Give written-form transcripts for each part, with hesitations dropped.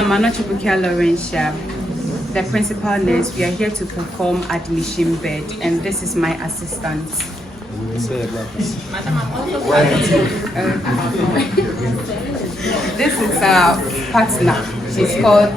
I'm Anochubukia Laurentia, the principal nurse. We are here to perform admission bed, and this is my assistant. This is our partner. She's called.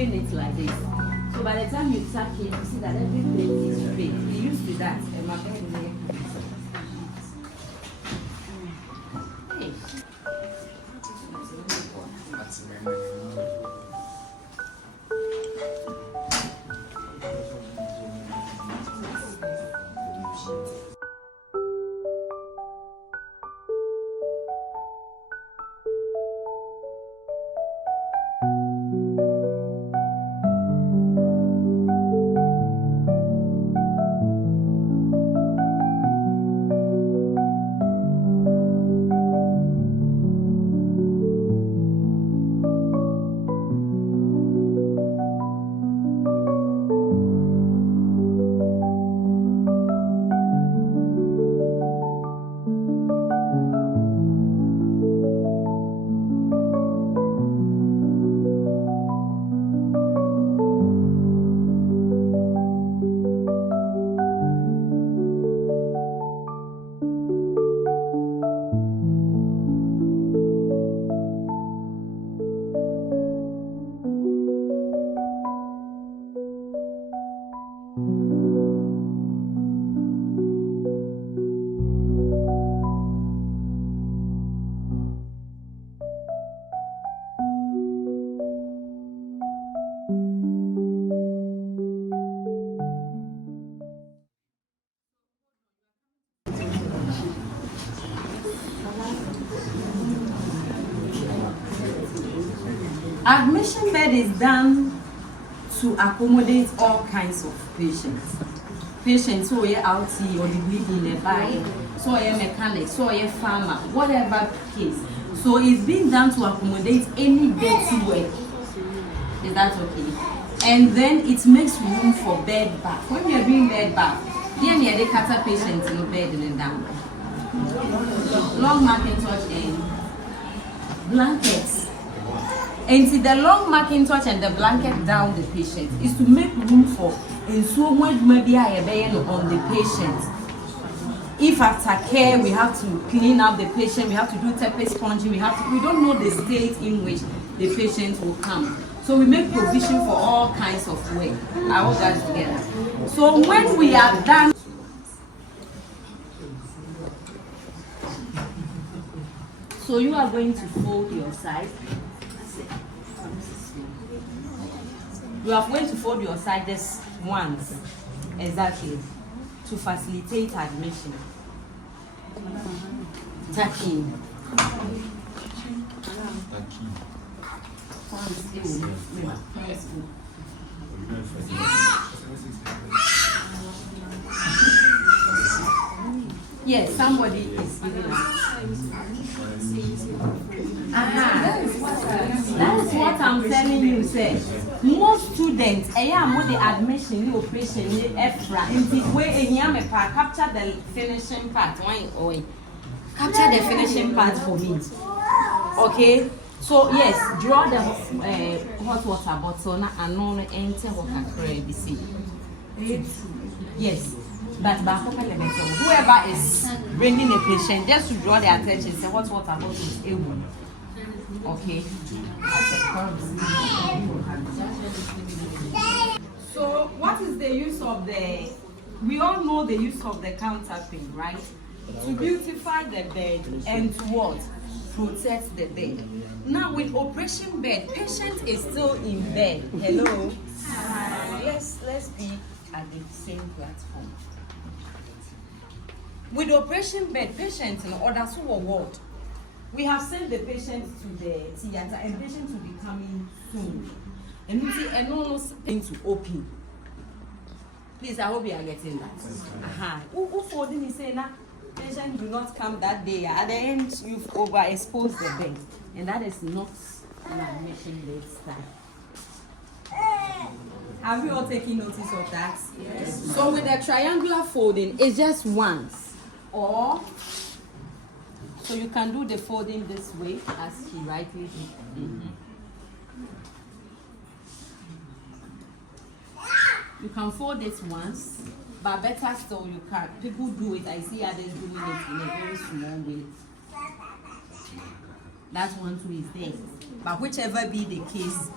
pulling it like this. So by the time you tuck it, you see that everything is straight. We used to that. And my bed admission bed is done to accommodate all kinds of patients. Patients who are out here or the bleeding in the body, so are mechanic, so are farmer, whatever case. So it's being done to accommodate any dirty work. Is that okay? And then it makes room for bed bath. When we are doing bed bath, then you have the patients in the bed and down. Long Macintosh and blankets. And see the long Macintosh and the blanket down the patient is to make room for and so much maybe I on the patient. If after care we have to clean up the patient, we have to do tepid sponging, we don't know the state in which the patient will come. So we make provision for all kinds of work. I hope that's together. So when we are done, so you are going to fold your side. You are going to fold your side just once, exactly, to facilitate admission. Tucking. Yes, somebody is giving us. That is what I'm telling you, sir. Most students, the admission, the operation, the extra, and the way capture the finishing part. Capture the finishing part for me. Okay? So, yes, draw the hot water bottle and non enter water. Yes. But whoever is bringing a patient, just to draw their attention, say hot water bottle is able. Okay. So what is the use of we all know the use of the counterpane, right? To beautify the bed and to what? Protect the bed. Now with operation bed, patient is still in bed. Hello? Let's be at the same platform. With operation bed, patient in order to ward. We have sent the patient to the theater and patient will be coming soon. And we see enormous thing to open. Please, I hope you are getting that. Who for me say that patient do not come that day? At the end, you've overexposed the bed. And that is not an admission bed style. Have you all taken notice of that? Yes. So with the triangular folding, it's just once. Or so you can do the folding this way as he rightly did. You can fold it once, but better still you can. People do it. I see others doing it in a very small way. That one too is there. But whichever be the case,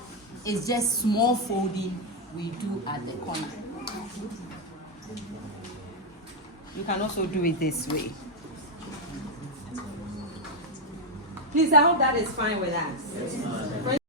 It's just small folding we do at the corner. You can also do it this way. Please, I hope that is fine with us.